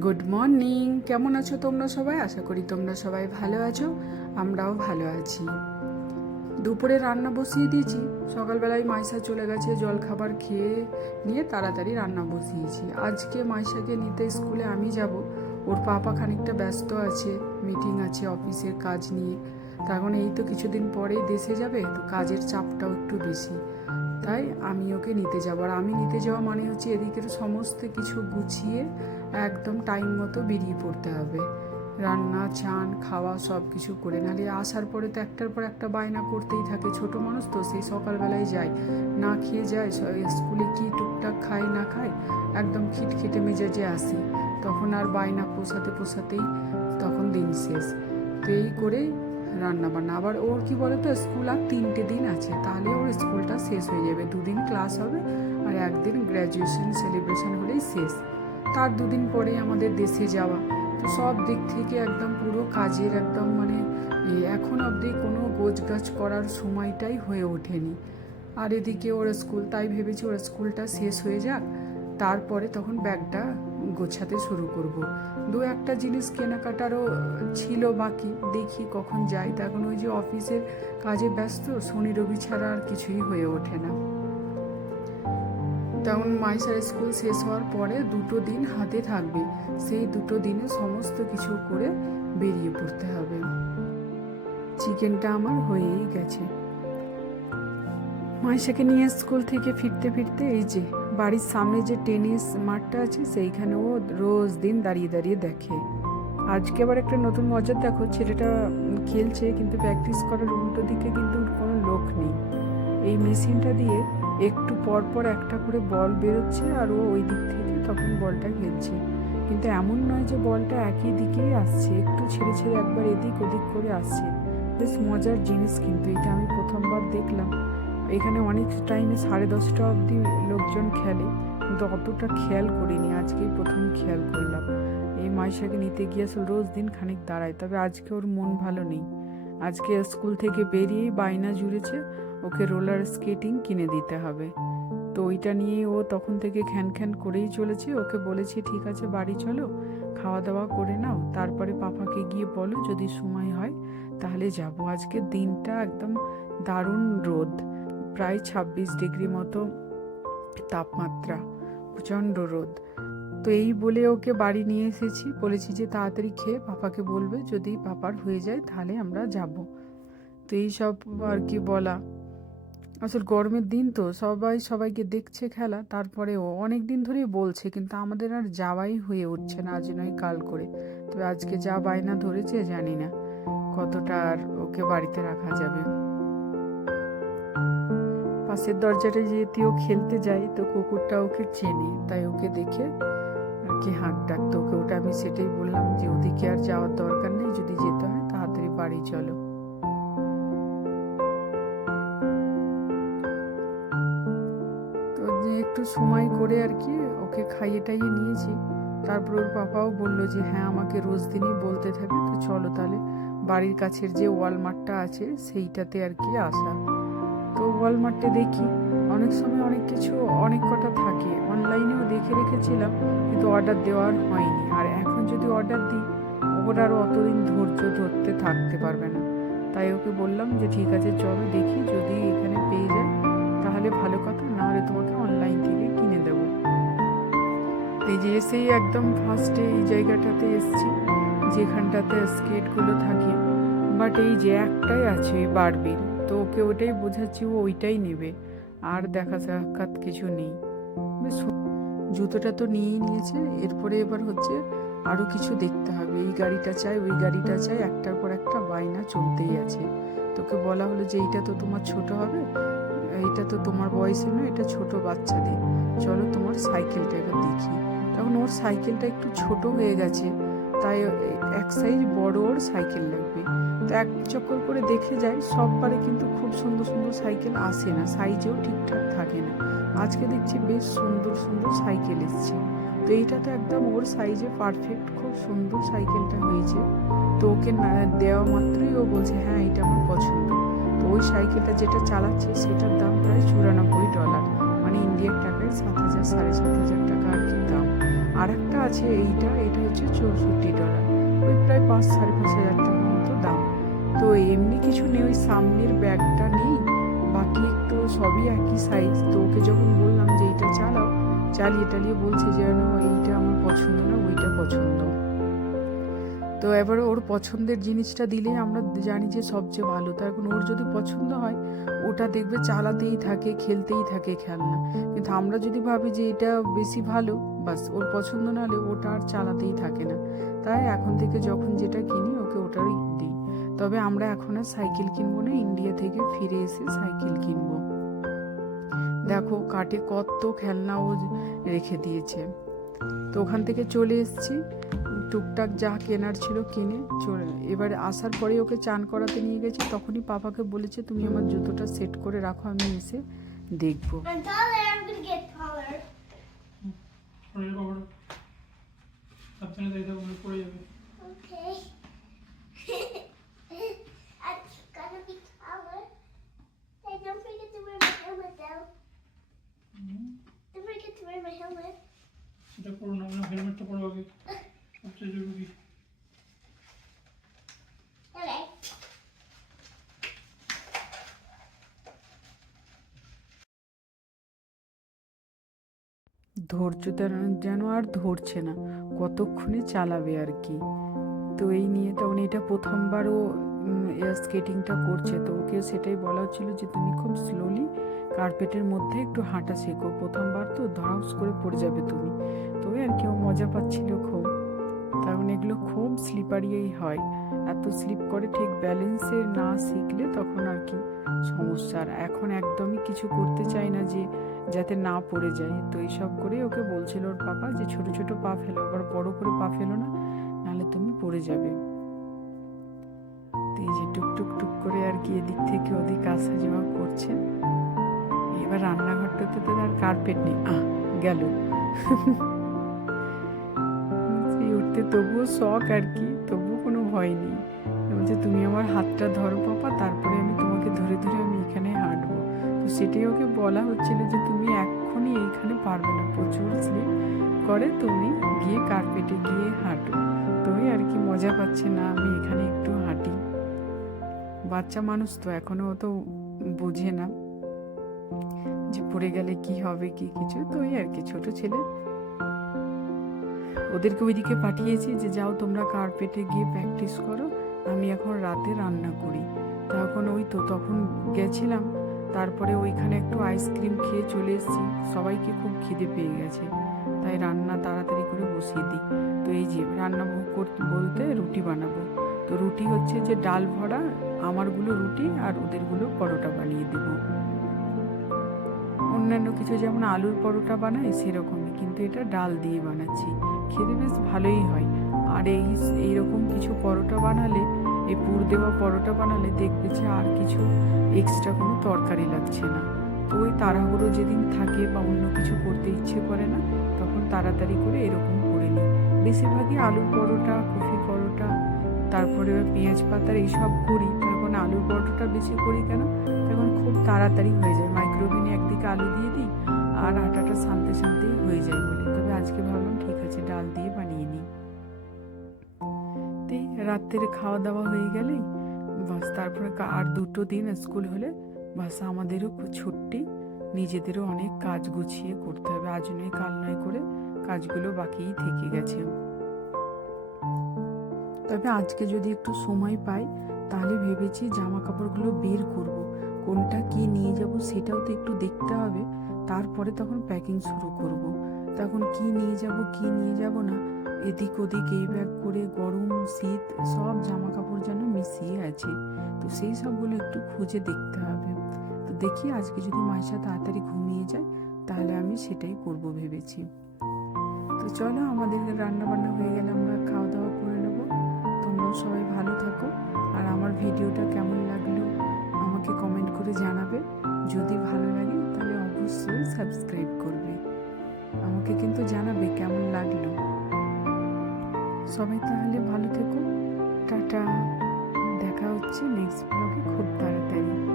Good morning কেমন আছো তোমরা সবাই? আশা করি তোমরা সবাই ভালো আছো, আমরাও ভালো আছি। দুপুরে রান্না বসিয়ে দিয়েছি। সকালবেলায় মাইশা চলে গেছে জল খাবার খেয়ে নিয়ে তাড়াতাড়ি রান্না বসিয়েছি। আজকে মাইশাকে নিতে স্কুলে আমি যাব। ওর পাপা খানিকটা ব্যস্ত আছে মিটিং আছে, অফিসের কাজ নিয়ে। কারণ এই তো কিছুদিন পরেই দেশে যাবে, তো কাজের চাপটাও একটু বেশি। তাই আমি ওকে নিতে যাব। আর আমি নিতে যাওয়া মানে হচ্ছে এদিকের সমস্ত কিছু গুছিয়ে একদম টাইম মতো বেরিয়ে পড়তে হবে। রান্না, চান, খাওয়া সব কিছু করে। নাহলে আসার পরে তো একটার পর একটা বায়না করতেই থাকে। ছোট মানুষ তো সেই সকালবেলায় যায়। না খেয়ে যায় স্কুলে কি টুকটাক খায়, না খায়, একদম খিটখিটে মেজাজে আসে। তখন আর বায়না পোষাতে পোষাতেই তখন দিন শেষ। তো এই করেই রান্না বান্না আবার ওর কি বলতো, স্কুল আর তিনটে দিন আছে। তাহলে ওর স্কুলটা শেষ হয়ে যাবে। দুদিন ক্লাস হবে আর একদিন গ্র্যাজুয়েশন সেলিব্রেশন হলেই শেষ। তার দুদিন পরে আমাদের দেশে যাওয়া। তো সব দিক থেকে একদম পুরো কাজের একদম মানে এখন অবধি কোনো গোছগাছ করার সময়টাই হয়ে ওঠেনি। আর এদিকে ওর স্কুল, তাই ভেবেছি ওর স্কুলটা শেষ হয়ে যাক। তারপরে তখন ব্যাগটা গোছাতে শুরু করব। দু একটা জিনিস কেনাকাটারও ছিল বাকি। দেখি কখন যাই। তা এখন ওই যে অফিসের কাজে ব্যস্ত, শনি রবি ছাড়া আর কিছুই হয়ে ওঠে না। তখন মাইসার স্কুল শেষ হওয়ার পরে দুটো দিন হাতে থাকবে। সেই দুটো দিনে সমস্ত কিছু করে বেরিয়ে পড়তে হবে। চিকেনটা আমার হয়েই গেছে। মাইশাকে নিয়ে স্কুল থেকে ফিরতে ফিরতে এই যে বাড়ির সামনে যে টেনিস মাঠটা আছে সেইখানে ও রোজ দিন দাঁড়িয়ে দাঁড়িয়ে দেখে। আজকে আবার একটা নতুন মজার দেখো, ছেলেটা খেলছে কিন্তু প্র্যাকটিস করার উল্টো দিকে কিন্তু কোনো লোক নেই। এই মেশিনটা দিয়ে একটু পর পর একটা করে বল বেরোচ্ছে আর ও ওই দিক থেকে তখন বলটা খেলছে। কিন্তু এমন নয় যে বলটা একই দিকেই আসছে, একটু ছেড়ে ছেড়ে একবার এদিক ওদিক করে আসছে। বেশ মজার জিনিস কিন্তু, এটা আমি প্রথমবার দেখলাম। এখানে অনেক টাইমে সাড়ে দশটা অবধি লোকজন খেলে, কিন্তু অতটা খেয়াল করিনি। আজকেই প্রথম খেয়াল করলাম। এই মাইশাকে নিতে গিয়ে আসলে রোজ দিন খানিক দাঁড়ায়, তবে আজকে ওর মন ভালো নেই। আজকে স্কুল থেকে বেরিয়েই বায়না জুড়েছে, ওকে রোলার স্কেটিং কিনে দিতে হবে। তো ওইটা নিয়েই ও তখন থেকে খ্যান খ্যান করেই চলেছে। ওকে বলেছি, ঠিক আছে, বাড়ি চলো খাওয়া দাওয়া করে নাও। তারপরে পাপাকে গিয়ে বলো, যদি সময় হয়, তাহলে যাব। আজকে দিনটা একদম দারুণ রোদ। প্রায় ছাব্বিশ ডিগ্রি মতো তাপমাত্রা, প্রচণ্ড রোদ। তো এই বলে ওকে বাড়ি নিয়ে এসেছি। বলেছি যে তাড়াতাড়ি খেয়ে পাপাকে বলবে, যদি পাপার হয়ে যায় তাহলে আমরা যাব। তো এই সব আর কি বলা। আসলে গরমের দিন তো, সবাই সবাইকে দেখছে খেলা, তারপরে ও অনেক দিন ধরেই বলছে, কিন্তু আমাদের আর যাওয়াই হয়ে উঠছে না, আজ নয় কাল করে। তবে আজকে যা বায়না ধরেছে জানি না, কতটা আর ওকে বাড়িতে রাখা যাবে। পাশের দরজাটা যেহেতু ও খেলতে যায়, তো কুকুরটা ওকে চেনে, তাই ওকে দেখে আর কি হাঁক ডাকতো ওকে। ওটা আমি সেটাই বললাম যে ওদিকে আর যাওয়ার দরকার নেই, যদি যেতে হয় তাড়াতাড়ি বাড়ি চলো। তো একটু সময় করে আর কি ওকে খাইয়ে টাইয়ে নিয়েছি। তারপর ওর পাপাও বলল যে হ্যাঁ আমাকে রোজ দিনই বলতে থাকে, তো চলো তাহলে বাড়ির কাছের যে ওয়ালমার্টটা আছে সেইটাতে আর কি আসা। তো ওয়ালমার্টে দেখি অনেক সময় অনেক কিছু অনেক কটা থাকে। অনলাইনেও দেখে রেখেছিলাম, কিন্তু অর্ডার দেওয়ার হয়নি। আর এখন যদি অর্ডার দিই, ওর আর অতদিন ধৈর্য ধরতে থাকতে পারবে না। তাই ওকে বললাম যে, ঠিক আছে, চলো দেখি যদি এখানে পেয়ে যায়, তাহলে ভালো কথা না হলে তোমাকে অনলাইন থেকে কিনে দেবো। যে এসেই একদম ফার্স্টে এই জায়গাটাতে এসছি, যেখানটাতে স্কেটগুলো থাকে। বাট এই যে একটাই আছে ওই বারবির তো ওকে ওটাই বোঝাচ্ছি, ও ওইটাই নেবে। আর দেখা সাক্ষাৎ কিছু নেই। জুতোটা তো নিয়েই নিয়েছে। এরপরে এবার হচ্ছে আরও কিছু দেখতে হবে। এই গাড়িটা চাই, ওই গাড়িটা চাই, একটার পর একটা বায়না চলতেই আছে। তোকে বলা হলো যে এইটা তো তোমার ছোট হবে, এইটা তো তোমার বয়সে নয়, এটা ছোট বাচ্চাদের। চলো তোমার সাইকেলটা এবার দেখি। তখন ওর সাইকেলটা একটু ছোট হয়ে গেছে, তাই এক সাইজ বড় ওর সাইকেল লাগবে। তো এক চক্কর করে দেখে যাই সববারে কিন্তু খুব সুন্দর সুন্দর সাইকেল আসে না, সাইজেও ঠিকঠাক থাকে না। আজকে দেখছি বেশ সুন্দর সুন্দর সাইকেল এসছে। তো এইটা তো একদম ওর সাইজে পারফেক্ট খুব সুন্দর সাইকেলটা হয়েছে। তো ওকে না, দেওয়া মাত্রই ও বলছে হ্যাঁ এটা আমার পছন্দ। তো ওই সাইকেলটা যেটা চালাচ্ছে সেটার দাম প্রায় চুরানব্বই ডলার। মানে ইন্ডিয়ার টাকায় সাত হাজার, সাড়ে সাত হাজার টাকা আর কি দাম। আর একটা আছে এইটা, এটা হচ্ছে চৌষট্টি ডলার। ওই প্রায় পাঁচ, সাড়ে পাঁচ হাজার দাম তো এমনি কিছু নেই, ওই সামনের ব্যাগটা নেই, বাকি তো সবই একই সাইজ তো ওকে যখন বললাম যে, এইটা চালাও, চালিয়ে টালিয়ে বলছে যেন এইটা আমার পছন্দ না, ওইটা পছন্দ। তো এবারে ওর পছন্দের জিনিসটা দিলেই আমরা জানি যে, সবচেয়ে ভালো। তো এখন ওর যদি পছন্দ হয়, ওটা দেখবে চালাতেই থাকে, খেলতেই থাকে খেলনা। কিন্তু আমরা যদি ভাবি যে, এটা বেশি ভালো, বাস ওর পছন্দ না হলে ওটা আর চালাতেই থাকে না। তাই এখন থেকে যখন যেটা কিনি, ওকে ওটারই দিই। তবে আমরা এখন আর সাইকেল কিনবো না ইন্ডিয়া থেকে ফিরে এসে সাইকেল কিনবো। দেখো কাটে কত খেলনা ও রেখে দিয়েছে। তো ওখান থেকে চলে এসেছি টুকটাক যা কেনার ছিল কিনে চলে এবার আসার পরে ওকে চান করাতে নিয়ে গেছি তখনই পাপাকে বলেছে তুমি আমার জুতোটা সেট করে রাখো আমি এসে দেখব। সাবধানে যাই পড়ে যাবে Okay. I'm gonna be taller. Hey, don't forget to wear my helmet though. Don't forget to wear my helmet. করো না হেলমেটটা পরো আগে সবচেয়ে জরুরি ধৈর্য যেন আর ধরছে না। কতক্ষণে চালাবে আর কি? তো এই নিয়ে তখন এটা প্রথমবারও স্কেটিংটা করছে। তো ওকে সেটাই বলা হচ্ছিল যে তুমি খুব স্লোলি কার্পেটের মধ্যে একটু হাঁটা শেখো। প্রথমবার তো ধরাস করে পড়ে যাবে তুমি। তবে আর কেউ মজা পাচ্ছিল খুব। তখন এগুলো খুব স্লিপারিই হয়। এত স্লিপ করে ঠিক ব্যালেন্সে না শিখলে তখন আর কি সমস্যা। আর এখন একদমই কিছু করতে চাই না যে, যাতে না পড়ে যায়। তো এইসব করে ওকে বলছিল ওর পাপা যে, ছোট ছোট পা ফেলো। আবার বড় করে পা ফেলো না, নাহলে তুমি পড়ে যাবে। তো এই যে টুক টুক করে আর কি এদিক থেকে ওদিক আসা যাওয়া করছে। এবার রান্নাঘরটাতে তো আর কার্পেট নেই। আহ, গেল। উঠতে তবুও শখ আর কি, তবুও কোনো ভয় নেই। বলছে, তুমি আমার হাতটা ধরো পাপা, তারপরে আমি তোমাকে ধরে ধরে আমি এখানে হাঁটবো। তো সেটাই ওকে বলা হচ্ছিল যে, তুমি এক্ষুনি এইখানে পারবে না, প্রচুর স্লিপ করে, তুমি গিয়ে কার্পেটে গিয়ে হাঁটো। তো ওই আর কি মজা পাচ্ছে না, আমি এখানে একটু হাঁটি। বাচ্চা মানুষ তো এখনও অত বোঝে না। যে পড়ে গেলে কি হবে, কি কিছু তো ওই আর কি ছোট ছেলে। ওদেরকে ওইদিকে পাঠিয়েছি যে, যাও তোমরা কার্পেটে গিয়ে প্র্যাকটিস করো, আমি এখন রাতে রান্না করি। তখন ওই তো, তখন গেছিলাম, তারপরে ওইখানে একটু আইসক্রিম খেয়ে চলে এসেছি, সবাইকে খুব খিদে পেয়ে গেছে। তাই রান্না তাড়াতাড়ি করে বসিয়ে দিই। তো এই যে, রান্না করতে, বলতে রুটি বানাবো। তো রুটি হচ্ছে যে, ডাল ভরা, আমারগুলো রুটি আর ওদেরগুলো পরোটা বানিয়ে দেবো। অন্যান্য কিছু যেমন আলুর পরোটা বানাই, সেরকমই। কিন্তু এটা ডাল দিয়ে বানাচ্ছি। খেতে বেশ ভালোই হয়। আর এই, এইরকম কিছু পরোটা বানালে, এই পুর দেওয়া পরোটা বানালে দেখবে যে আর কিছু এক্সট্রা কোনো তরকারি লাগছে না। তো ওই তাড়াহুড়ো যেদিন থাকে বা অন্য কিছু করতে ইচ্ছে করে না, তখন তাড়াতাড়ি করে এরকম করে নিই। বেশিরভাগই আলুর পরোটা, কফি পরোটা, তারপরে পেঁয়াজ পাতার এইসব করি। তখন আলুর পরোটাটা বেশি করি কেন? তখন খুব তাড়াতাড়ি হয়ে যায়। মাইক্রোওভেনে একদিকে আলু দিয়ে দিই আর আটাটা সানতে সানতেই হয়ে যায় বলে। তবে আজকে ভাবলাম ঠিক আছে, ডাল দিয়ে বানিয়ে নিই। তো রাত্রের খাওয়া দাওয়া হয়ে গেলেই বাস, তারপরে আর দুটো দিন স্কুল হলে বাস, আমাদেরও ছুটি, নিজেদেরও অনেক কাজ গুছিয়ে করতে হবে। আজ নয়, কাল নয় করে কাজগুলো বাকিই থেকে গেছে। তবে আজকে যদি একটু সময় পাই, তাহলে ভেবেছি জামা কাপড়গুলো বের করব। কোনটা কি নিয়ে যাব সেটাও তো একটু দেখতে হবে। তারপরে তখন প্যাকিং শুরু করব। তখন কি নিয়ে যাব, কি নিয়ে যাব না, এদিক ওদিক এই ব্যাগ করে গরম, শীত সব জামা কাপড় যেন মিশিয়ে আছে। তো সেই সবগুলো একটু খুঁজে দেখতে হবে। তো দেখি আজকে যদি মাইশা তাড়াতাড়ি ঘুমিয়ে যায়, তাহলে আমি সেটাই করব ভেবেছি। তো চলো আমাদের রান্না বান্না হয়ে গেলে আমরা খাওয়া দাওয়া করে নেব। তোমরাও সবাই ভালো থাকো। আর আমার ভিডিওটা কেমন লাগল করে জানাবে। যদি ভালো লাগে, তাহলে অবশ্যই সাবস্ক্রাইব করবে। আমাকে কিন্তু জানাবে কেমন লাগল। সবাই তাহলে ভালো থেকো। টাটা। দেখা হচ্ছে নেক্সট ব্লগে খুব তাড়াতাড়ি।